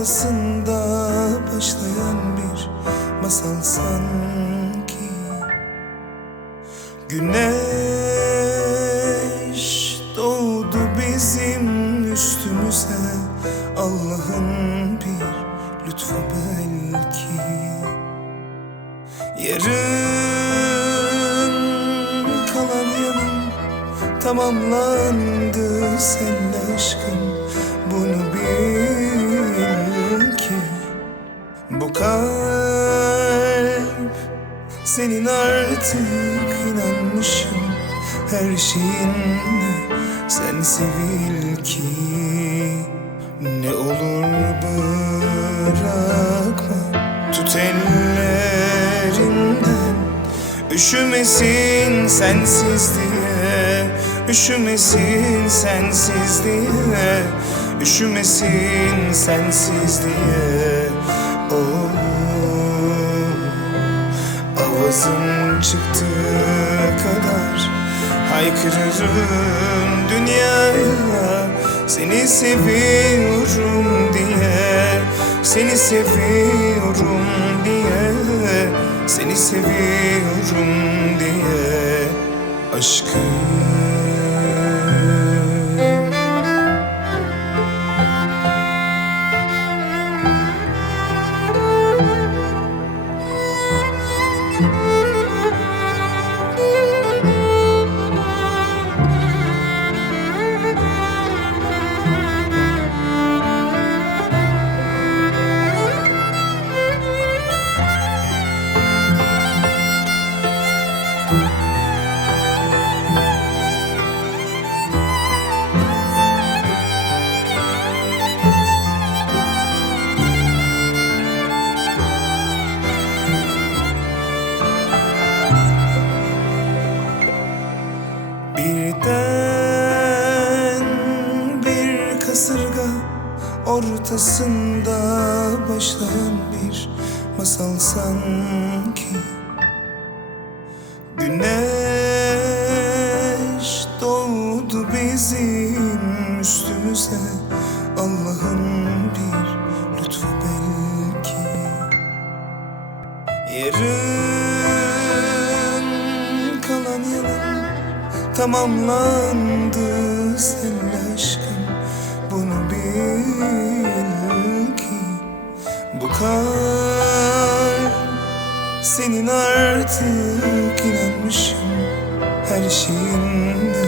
ortasında başlayan bir masal sanki. Güneş doğdu bizim üstümüze Allah'ın bir lütfu belki. Yarın kalan yanım tamamlandı seninle aşkım senin artık inanmışım her şeyinle. Sen sevil ki ne olur bırakma. Tut ellerinden. Üşümesin sensiz diye. Üşümesin sensiz diye. Üşümesin sensiz diye Avazım çıktığı kadar. Haykırırım dünyaya. Seni seviyorum diye. Seni seviyorum diye. Seni seviyorum diye. Aşkım Birden bir kasırga ortasında başlayan bir masal sanki Güneş doğdu bizim üstümüze. Allah'ın bir lütfu belki. Yarın kalan yanım tamamlandı seninle aşkım Bunu bil senin artık inanmışım her şeyinle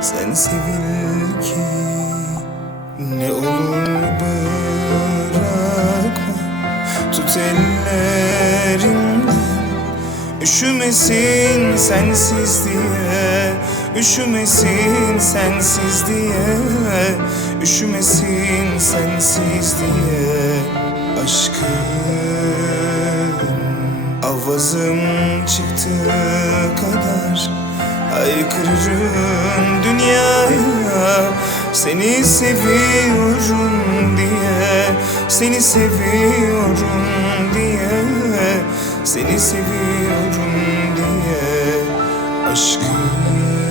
sen sevil ki ne olur bırakma. Tut ellerinden Üşümesin sensiz diye Üşümesin sensiz diye Üşümesin sensiz diye. Aşkım Avazım çıktığı kadar. Haykırırım dünyaya Seni seviyorum diye Seni seviyorum diye Seni seviyorum diye. Aşkım